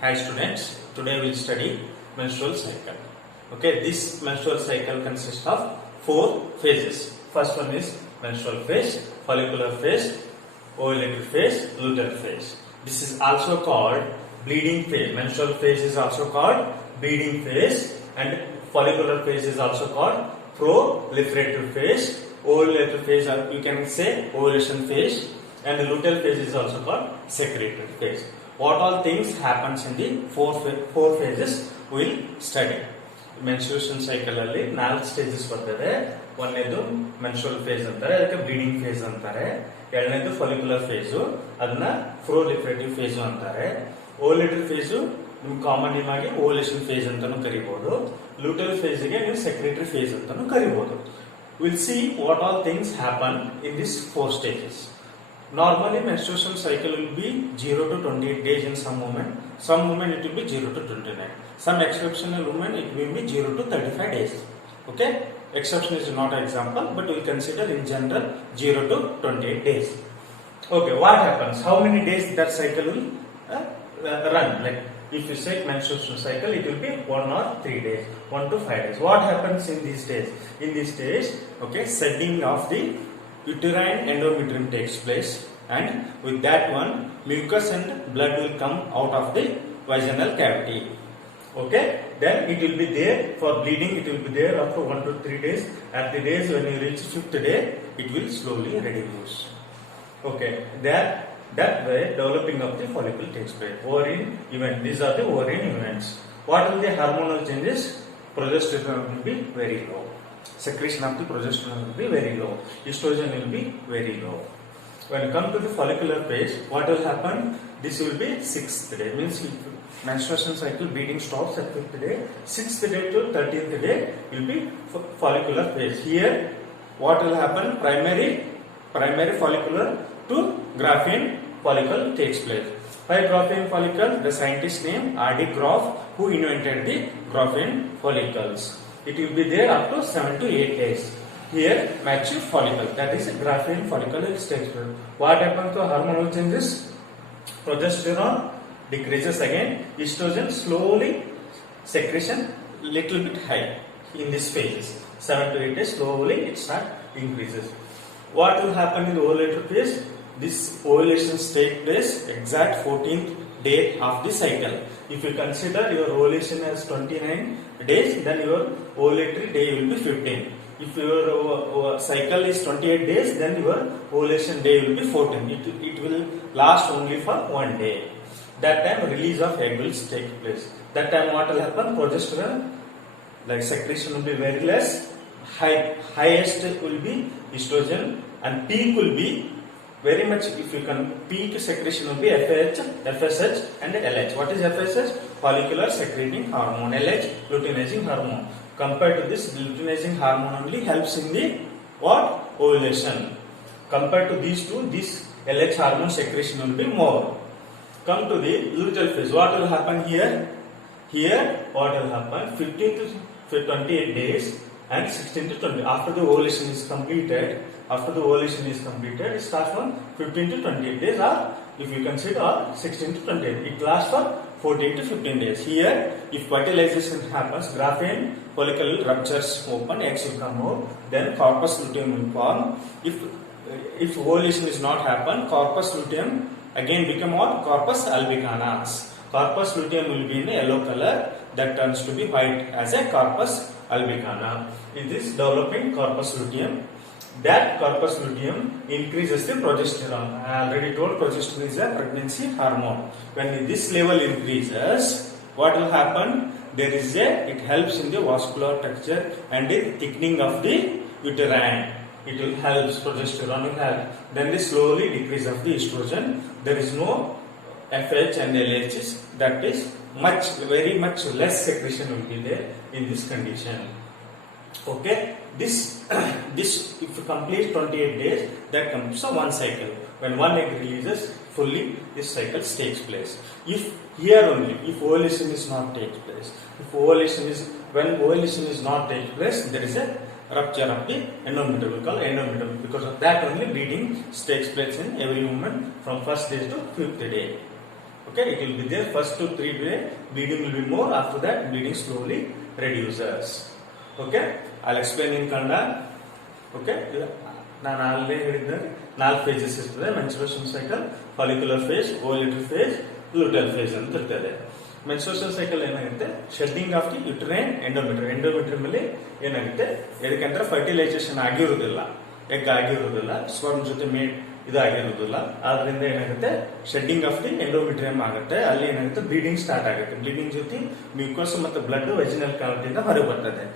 Hi students, today we will study menstrual cycle. Okay, this menstrual cycle consists of 4 phases. First one is menstrual phase, follicular phase, ovulator phase, luteal phase. This is also called bleeding phase. Menstrual phase is also called bleeding phase, and follicular phase is also called proliferative phase. Ovulator phase, or you can say ovulation phase, and the luteal phase is also called secretory phase. What all things happens in the four phases we will study. Menstruation cycle ಅಲ್ಲಿ 4 stages ಬರ್ತದೆ. ಒಂದನೇದು menstrual phase ಅಂತಾರೆ, ಅದಕ್ಕೆ bleeding phase ಅಂತಾರೆ. ಎರಡನೇದು follicular phase, ಅದನ್ನ proliferative phase ಅಂತಾರೆ. ovulator phase ನಿಮಗೆ ಕಾಮನ್ ಆಗಿ ovulation phase ಅಂತಾನೂ ಕರೀಬಹುದು. luteal phase ಗೆ ನೀವು secretory phase ಅಂತಾನೂ ಕರೀಬಹುದು. We'll see what all things happen in these 4 stages. Normally menstruation cycle will be 0 to 28 days in some women it will be 0 to 29. Some exceptional women it will be 0 to 35 days. Okay, exception is not an example, but we consider in general 0 to 28 days. Okay, what happens, how many days that cycle will run? Like if you say menstruation cycle, it will be 1 or 3 days, 1 to 5 days. What happens in these days? In these days, okay, setting of the uterine endometrium takes place, and with that one mucus and blood will come out of the vaginal cavity. Okay, then it will be there for bleeding, it will be there after 1 to 3 days. At the days when you reach 5th day, it will slowly reduce. Okay, that way developing of the follicle takes place. Ovarian event, these are the ovarian events. What are the hormonal changes? Progesterone will be very low, secretion of the progesterone will be very low, estrogen will be very low. When you come to the follicular phase, what will happen? This will be 6th day, means menstruation cycle bleeding stops at 5th day. 6th day to 30th day will be follicular phase. Here what will happen? Primary follicular to Graafian follicle takes place. By Graafian follicle, the scientist name R.D. Graaf, who invented the Graafian follicles. It will be there up to 7 to 8 days. Here mature follicle, that is a Graafian follicle is takes place. What happens to hormonal changes? Progesterone decreases again, estrogen slowly, secretion little bit high in this phase. 7 to 8 days slowly it start increases. What will happen in the ovulator phase? This ovulations take place exact 14th day of the cycle. If you consider your ovulation as 29 days, then your ovulatory day will be 15. If your cycle is 28 days, then your ovulation day will be 14. It will last only for 1 day. That time release of egg will take place. That time what will happen? Progesterone, like secretion will be very less. Highest will be estrogen, and peak will be very much. If you can, peak secretion will be FSH and LH. What is FSH? Follicular secreting hormone. LH, luteinizing hormone. Compared to this, luteinizing hormone only helps in the what? Ovulation. Compared to these two, this LH hormone secretion will be more. Come to the luteal phase. What will happen here? Here what will happen? 15 to 28 days and 16 to 20. After the ovulation is completed, it starts from 15 to 28 days, or if you consider 16 to 28, it lasts for 14 to 15 days. Here, if fertilization happens, Graafian follicle ruptures open, eggs will come out, then corpus luteum will form. If ovulation is not happen, corpus luteum again become what? Corpus albicans. Corpus luteum will be in a yellow color, that turns to be white as a corpus albicana. It is developing corpus luteum. That corpus luteum increases the progesterone. I already told progesterone is a pregnancy hormone. When this level increases, what will happen? It helps in the vascular texture and the thickening of the uterine. It will help, progesterone will help. Then the slowly decrease of the estrogen. There is no FH and LH, that is very much less secretion will be there in this condition. Okay, this if you complete 28 days, that comes to one cycle. When one egg releases fully, this cycle takes place. If ovulation is not takes place, when ovulation is not takes place, there is a rupture of the endometrium, we call endometrium. Because of that only bleeding takes place in every woman from 1st day to 5th day. Okay, it will be there first to 3 days, bleeding will be more, after that bleeding slowly reduces. Okay, I'll explain in Kannada. Okay, ನಾನು already ಹೇಳಿದ್ದೆ 4 phases ಇರ್ತದೆ. Menstruation cycle, follicular phase, ovulatory phase, luteal phase ಅಂತ ಇರ್ತದೆ. Menstruation cycle ಏನಾಗುತ್ತೆ, shedding of the uterine endometrium ಅಲ್ಲಿ ಏನಾಗುತ್ತೆ, ಇದಕ್ಕಂದ್ರೆ fertilisation ಆಗಿರುವುದಿಲ್ಲ, ಎಗ್ ಆಗಿರುವುದಿಲ್ಲ, ಸ್ಪರ್ಮ್ ಜೊತೆ ಇದಾಗಿರುವುದಿಲ್ಲ. ಆದ್ರಿಂದ ಏನಾಗುತ್ತೆ, ಶೆಡ್ಡಿಂಗ್ ಆಫ್ ದಿ ಎಂಡೋಮೆಟ್ರಿಯಂ ಆಗುತ್ತೆ. ಅಲ್ಲಿ ಏನಾಗುತ್ತೆ, ಬ್ಲೀಡಿಂಗ್ ಸ್ಟಾರ್ಟ್ ಆಗುತ್ತೆ. ಬ್ಲೀಡಿಂಗ್ ಜೊತೆ ಮ್ಯೂಕಸ್ ಮತ್ತು ಬ್ಲಡ್ ವೆಜಿನಲ್ ಕ್ಯಾವಿಟಿಯಿಂದ ಹೊರಗೆ ಬರ್ತದೆ.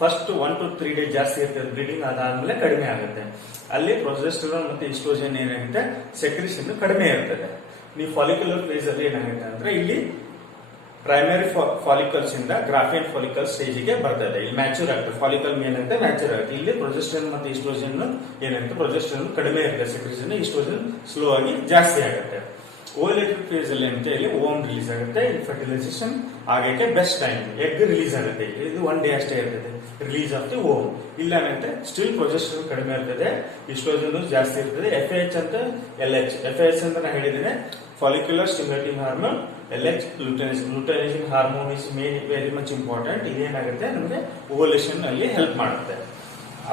ಫಸ್ಟ್ 1 to 3 days ಜಾಸ್ತಿ ಇರ್ತದೆ ಬ್ಲೀಡಿಂಗ್, ಅದಾದ್ಮೇಲೆ ಕಡಿಮೆ ಆಗುತ್ತೆ. ಅಲ್ಲಿ ಪ್ರೊಜೆಸ್ಟರಾನ್ ಮತ್ತೆ ಈಸ್ಟ್ರೋಜನ್ ಏನಾಗುತ್ತೆ, ಸೆಕ್ರಿಷನ್ ಕಡಿಮೆ ಇರ್ತದೆ. ನೀವು ಫಾಲಿಕ್ಯುಲರ್ ಫೇಸ್ ಅಲ್ಲಿ ಏನಾಗುತ್ತೆ ಅಂದ್ರೆ, ಇಲ್ಲಿ ಪ್ರೈಮರಿ ಫಾಲಿಕಲ್ಸ್ ಇಂದ ಗ್ರಾಫಿಯನ್ ಫಾಲಿಕಲ್ ಸ್ಟೇಜ್ ಗೆ ಬರ್ತದೆ. ಇಲ್ಲಿ ಮ್ಯಾಚೂರ್ ಆಗುತ್ತೆ, ಫಾಲಿಕಲ್ ಏನಾಗುತ್ತೆ ಮ್ಯಾಚೂರ್ ಆಗುತ್ತೆ. ಇಲ್ಲಿ ಪ್ರೊಜೆಸ್ಟರಾನ್ ಮತ್ತೆ ಈಸ್ಟ್ರೋಜನ್ ಏನಾಗುತ್ತೆ, ಪ್ರೊಜೆಸ್ಟರಾನ್ ಕಡಿಮೆ ಇರುತ್ತೆ ಸೆಕ್ರಿಷನ್, ಈಸ್ಟ್ರೋಜನ್ ಸ್ಲೋ ಆಗಿ ಜಾಸ್ತಿ ಆಗುತ್ತೆ. ಓವ್ಯುಲೇಟರಿ ಫೇಸ್ ಅಲ್ಲಿ ಅಂತ ಇಲ್ಲಿ ಓಮ್ ರಿಲೀಸ್ ಆಗುತ್ತೆ. ಇಲ್ಲಿ ಫರ್ಟಿಲೈಸೇಷನ್ ಆಗಕ್ಕೆ ಬೆಸ್ಟ್ ಟೈಮ್, ಎಗ್ ರಿಲೀಸ್ ಆಗುತ್ತೆ. ಇದು 1 day ಅಷ್ಟೇ ಇರ್ತದೆ ರಿಲೀಸ್ ಆಫ್ ದಿ ಓಮ್. ಇಲ್ಲ ಅಂದ್ರೆ ಸ್ಟಿಲ್ ಪ್ರೊಜೆಸ್ಟರಾನ್ ಕಡಿಮೆ ಇರ್ತದೆ, ಈಸ್ಟ್ರೋಜನ್ ಜಾಸ್ತಿ ಇರ್ತದೆ. FAH ಅಂತ LH. FAH ಅಂತ ನಾನು ಹೇಳಿದ್ದೇನೆ, follicular stimulating hormone. LH luteinising hormone is very much important. ಇದೇನಾಗುತ್ತೆ ನಮಗೆ ಓವ್ಯುಲೇಷನ್ ಅಲ್ಲಿ ಹೆಲ್ಪ್ ಮಾಡುತ್ತೆ.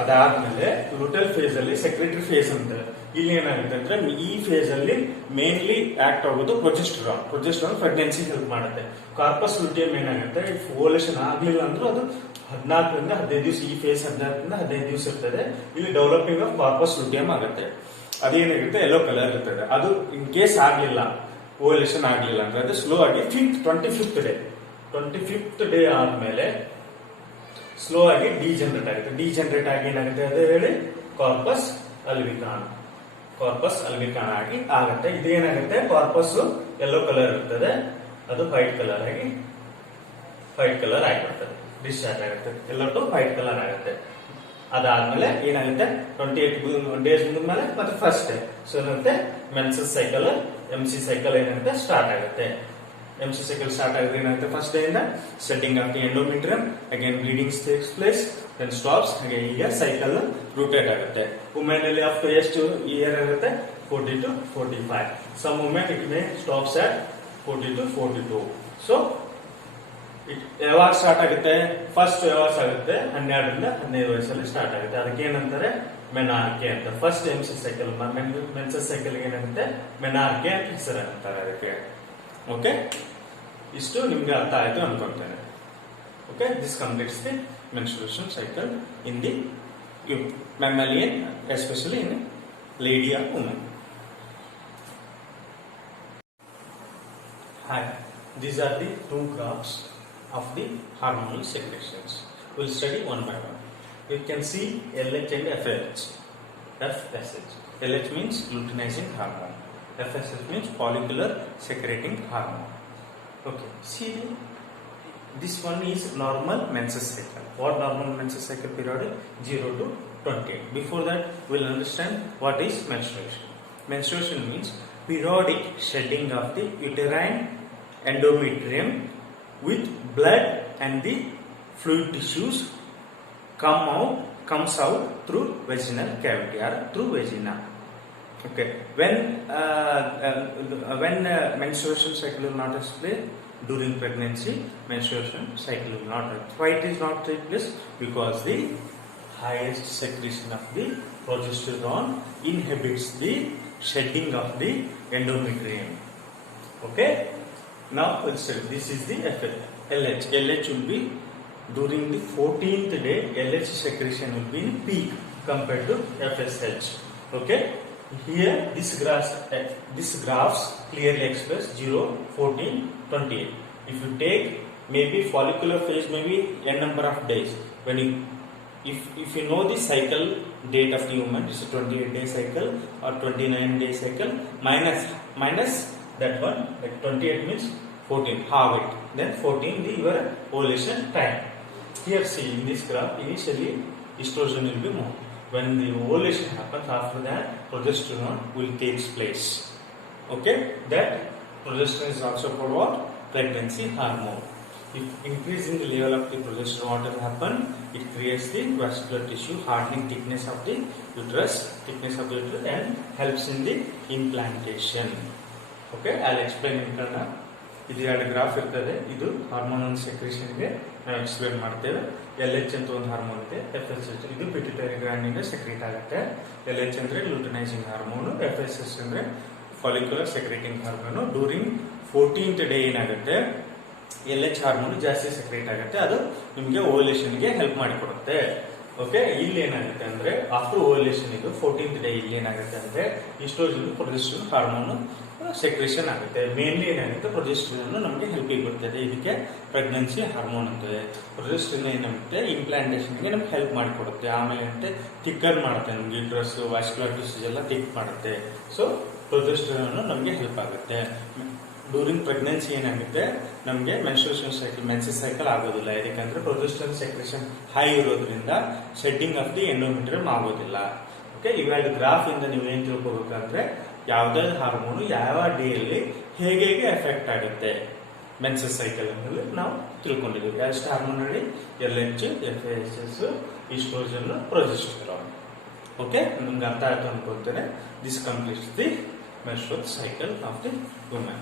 ಅದಾದ್ಮೇಲೆ ಲೂಟೆಲ್ ಫೇಸ್ ಅಲ್ಲಿ ಸೆಕ್ರೆಟರಿ ಫೇಸ್ ಅಂತ, ಇಲ್ಲಿ ಏನಾಗುತ್ತೆ ಅಂದ್ರೆ ಈ ಫೇಸ್ ಅಲ್ಲಿ ಮೇನ್ಲಿ ಆಕ್ಟ್ ಆಗೋದು ಪ್ರೊಜೆಸ್ಟರಾನ್ ಪ್ರೆಗ್ನೆನ್ಸಿ ಹೆಲ್ಪ್ ಮಾಡುತ್ತೆ. ಕಾರ್ಪಸ್ ಲುಟಿಯಂ ಏನಾಗುತ್ತೆ, ಓವ್ಯುಲೇಷನ್ ಆಗ್ಲಿಲ್ಲ ಅಂದ್ರೂ ಅದು 14ರಿಂದ 15 ದಿವಸ, ಈ ಫೇಸ್ 14ರಿಂದ 15 ದಿವಸ ಇರ್ತದೆ. ಇಲ್ಲಿ ಡೆವಲಪಿಂಗ್ ಆಫ್ ಕಾರ್ಪಸ್ ಲುಟಿಯಂ ಆಗುತ್ತೆ. ಅದೇನಾಗುತ್ತೆ, ಯೆಲ್ಲೋ ಕಲರ್ ಇರ್ತದೆ. ಅದು ಇನ್ ಕೇಸ್ ಆಗ್ಲಿಲ್ಲ, ಓವ್ಯುಲೇಷನ್ ಆಗ್ಲಿಲ್ಲ ಅಂದ್ರೆ ಅದು ಸ್ಲೋ ಆಗಿ 25th ಡೇ ಆದ್ಮೇಲೆ ಸ್ಲೋ ಆಗಿ ಡಿಜನರೇಟ್ ಆಗುತ್ತೆ. ಡಿಜನರೇಟ್ ಆಗಿ ಏನಾಗುತ್ತೆ ಅದೇ ಹೇಳಿ ಕಾರ್ಪಸ್ ಅಲ್ಬಿಕಾನ್ ಆಗಿ ಆಗುತ್ತೆ. ಇದೇನಾಗುತ್ತೆ, ಕಾರ್ಪಸ್ ಯೆಲ್ಲೋ ಕಲರ್ ಇರ್ತದೆ, ಅದು ವೈಟ್ ಕಲರ್ ಆಗಿರ್ತದೆ, ಡಿಸ್ಚಾರ್ಜ್ ಆಗುತ್ತೆ. ಎಲ್ಲ ಟು ವೈಟ್ ಕಲರ್ ಆಗುತ್ತೆ. ಅದಾದ್ಮೇಲೆ ಏನಾಗುತ್ತೆ, 28 ಡೇಸ್ ಮುಗಿದ್ಮೇಲೆ ಮತ್ತೆ ಫಸ್ಟ್ ಡೇ. ಸೊ ಏನಾಗುತ್ತೆ, ಮೆನ್ಸಸ್ ಸೈಕಲ್, MC ಸೈಕಲ್ ಏನಾಗುತ್ತೆ ಸ್ಟಾರ್ಟ್ ಆಗುತ್ತೆ. MC ಸೈಕಲ್ ಸ್ಟಾರ್ಟ್ ಆಗುತ್ತೆ ಏನಾಗುತ್ತೆ, ಫಸ್ಟ್ ಡೇ ಇಂದ setting of the endometrium, again bleeding takes place, then stops. ಹಾಗೆ ಈಗ ಸೈಕಲ್ ರೂಟೇಟ್ ಆಗುತ್ತೆ. ವುಮೆನ್ ಅಲ್ಲಿ ಆಫ್ಟರ್ ಎಷ್ಟು ಇಯರ್ ಆಗುತ್ತೆ, 40 to 45. Some women it may stops at 40 to 42. So ಯಾವಾಗ ಸ್ಟಾರ್ಟ್ ಆಗುತ್ತೆ, ಫಸ್ಟ್ ಯಾವಾಗ ಆಗುತ್ತೆ, 12ರಿಂದ 15 ವಯಸ್ಸಲ್ಲಿ ಸ್ಟಾರ್ಟ್ ಆಗುತ್ತೆ. ಅದಕ್ಕೆ ಏನಂತಾರೆ, ಮೆನಾರ್ಕೆ ಅಂತ. First MC cycle, menses cycle ಏನಾಗುತ್ತೆ, ಮೆನಾರ್ಕೆ ಅಂತ ಹೆಸರು ಅಂತಾರೆ ಅದಕ್ಕೆ. ಓಕೆ, ಇಷ್ಟು ನಿಮ್ಗೆ ಅರ್ಥ ಆಯ್ತು ಅನ್ಕೊಂತೇನೆ. Okay, this completes the menstruation cycle in the mammalian, especially in lady or woman. Hi, these are the 2 graphs of the hormonal secretions. We'll study one by one. You can see LH and FSH. FSH. LH means luteinizing hormone. FSH means follicular secreting hormone. Okay, see this one is normal menses cycle. What normal menses cycle period? 0 to 28. Before that, we'll understand what is menstruation. Menstruation means periodic shedding of the uterine endometrium with blood and the fluid tissues comes out through vaginal cavity or through vagina. Okay, when menstruation cycle will not take during pregnancy, menstruation cycle will not. Why it is not take place? Because the highest secretion of the progesterone inhibits the shedding of the endometrium. Okay, now let's see. This is the LH. LH will be during the 14th day. LH secretion will be in peak compared to FSH. Okay. Here, this graphs clearly express 0, 14, 28. If you take maybe follicular phase, maybe n number of days. When you, if you know the cycle date of the woman, it's a 28-day cycle or 29-day cycle, minus that one, like 28 means 14, half it. Then 14 the your ovulation time. Here see in this graph, initially estrogen will be more. When the ovulation happens, after that progesterone will take place. Okay, that progesterone is also called what? Pregnancy hormone. If increasing the level of the progesterone, what will happen? It creates the vascular tissue, hardening thickness of the uterus, and helps in the implantation. Okay, I'll explain in Kannada. ಇದು 2 ಗ್ರಾಫ್ ಇರ್ತದೆ. ಇದು ಹಾರ್ಮೋನಲ್ ಸೆಕ್ರೇಷನ್ಗೆ ನಾವು ಎಕ್ಸ್ಪ್ಲೇನ್ ಮಾಡ್ತೇವೆ. LH ಅಂತ ಒಂದು ಹಾರ್ಮೋನ್ ಇದೆ, FSH ಇದು ಪಿಟ್ಯೂಟರಿ ಗ್ಲ್ಯಾಂಡ್ ಸೆಕ್ರೇಟ್ ಆಗುತ್ತೆ. LH ಅಂದ್ರೆ ಲೂಟನೈಸಿಂಗ್ ಹಾರ್ಮೋನ್, FSH ಅಂದ್ರೆ follicular secreting hormone. During 14th day ಏನಾಗುತ್ತೆ, LH ಹಾರ್ಮೋನ್ ಜಾಸ್ತಿ ಸೆಕ್ರೇಟ್ ಆಗುತ್ತೆ, ಅದು ನಿಮಗೆ ಓವ್ಯುಲೇಷನ್ಗೆ ಹೆಲ್ಪ್ ಮಾಡಿಕೊಡುತ್ತೆ. ಓಕೆ, ಇಲ್ಲಿ ಏನಾಗುತ್ತೆ ಅಂದ್ರೆ ಆಫ್ಟರ್ ಓವ್ಯುಲೇಷನ್ ಇದು 14th ಡೇ ಇಲ್ಲಿ ಏನಾಗುತ್ತೆ ಅಂದ್ರೆ ಈಸ್ಟ್ರೋಜನ್ ಪ್ರೊಜೆಸ್ಟ್ರಾನ್ ಹಾರ್ಮೋನ್ ಸೆಕ್ರೇಷನ್ ಆಗುತ್ತೆ. ಮೇನ್ಲಿ ಏನಾಗುತ್ತೆ, ಪ್ರೊಜೆಸ್ಟ್ರಾನ್ ನಮಗೆ ಹೆಲ್ಪ್ ಬರ್ತದೆ. ಇದಕ್ಕೆ ಪ್ರೆಗ್ನೆನ್ಸಿ ಹಾರ್ಮೋನ್ ಅಂತದೆ. ಪ್ರೊಜೆಸ್ಟ್ರಾನ್ ಏನಾಗುತ್ತೆ, ಇಂಪ್ಲಾಂಟೇಷನ್ಗೆ ನಮ್ಗೆ ಹೆಲ್ಪ್ ಮಾಡಿಕೊಡುತ್ತೆ. ಆಮೇಲೆ అంటే ಥಿಕ್ಕರ್ ಮಾಡುತ್ತೆ, ನಮ್ಗೆ ಯೂಟ್ರಸ್ ವಾಸ್ಕ್ಯುಲರ್ ಟಿಶ್ಯೂಸ್ ಎಲ್ಲ ಥಿಕ್ ಮಾಡುತ್ತೆ. ಸೊ ಪ್ರೊಜೆಸ್ಟ್ರಾನ್ ನಮಗೆ ಹೆಲ್ಪ್ ಆಗುತ್ತೆ. ಡ್ಯೂರಿಂಗ್ ಪ್ರೆಗ್ನೆನ್ಸಿ ಏನಾಗುತ್ತೆ, ನಮಗೆ ಮೆನ್ಸ್ಟ್ರುಯೇಷನ್ ಸೈಕಲ್ ಮೆನ್ಸಸ್ ಸೈಕಲ್ ಆಗೋದಿಲ್ಲ. ಯಾಕಂದ್ರೆ ಪ್ರೊಜೆಸ್ಟ್ರಾನ್ ಸೆಕ್ರೇಷನ್ ಹೈ ಇರೋದ್ರಿಂದ ಶೆಡ್ಡಿಂಗ್ ಆಫ್ ದಿ ಎಂಡೋಮೆಟ್ರಿಯಮ್ ಆಗೋದಿಲ್ಲ. ಓಕೆ, ಇವಾಗ ಗ್ರಾಫ್ ಇಂದ ನೀವು ಏನ್ ತಿಳ್ಕೋಬೇಕಂದ್ರೆ ಯಾವುದೇ ಹಾರ್ಮೋನ್ ಯಾವ ಡೇಯಲ್ಲಿ ಹೇಗೆ ಎಫೆಕ್ಟ್ ಆಗುತ್ತೆ ಮೆನ್ಸಸ್ ಸೈಕಲ್ ಅನ್ನೋದು ನಾವು ತಿಳ್ಕೊಂಡಿದ್ದೀವಿ. ಎಷ್ಟು ಹಾರ್ಮೋನ್ ಹೇಳಿ, LH, FSH, oestrogen, progesterone. Okay, ನಿಮ್ಗೆ ಅರ್ಥ ಆಯ್ತು ಅನ್ಕೊಳ್ತೇನೆ. This completes the menstrual cycle of the woman.